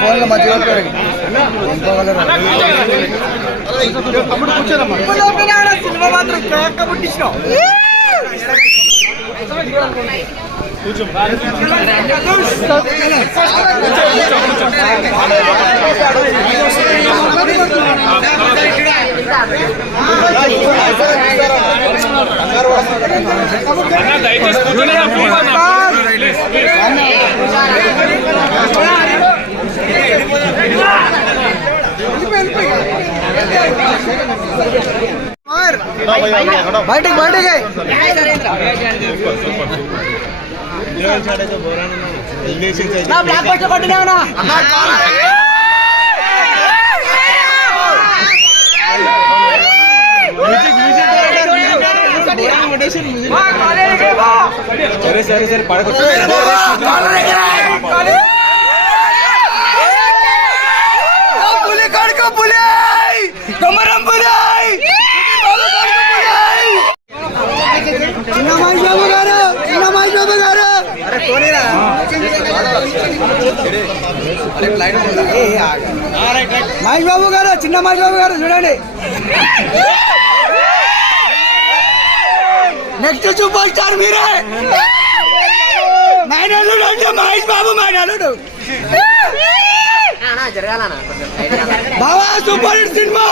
ఫోన్లో మధ్య సినిమా మాత్రం పుట్టించినాం. బయటకి బయటకి సరే సరే సరే పడకు పులి కడుకు పులి కమరం పులి చిన్న మహేష్ బాబు గారు చిన్న మహేష్ బాబు గారు మహేష్ బాబు గారు చిన్న మహేష్ బాబు గారు చూడండి. నెక్స్ట్ సూపర్ స్టార్ మీరే. మైనాలుడు అంటే మహేష్ బాబు మైనాలుడు బాబా సూపర్ హిట్ సినిమా.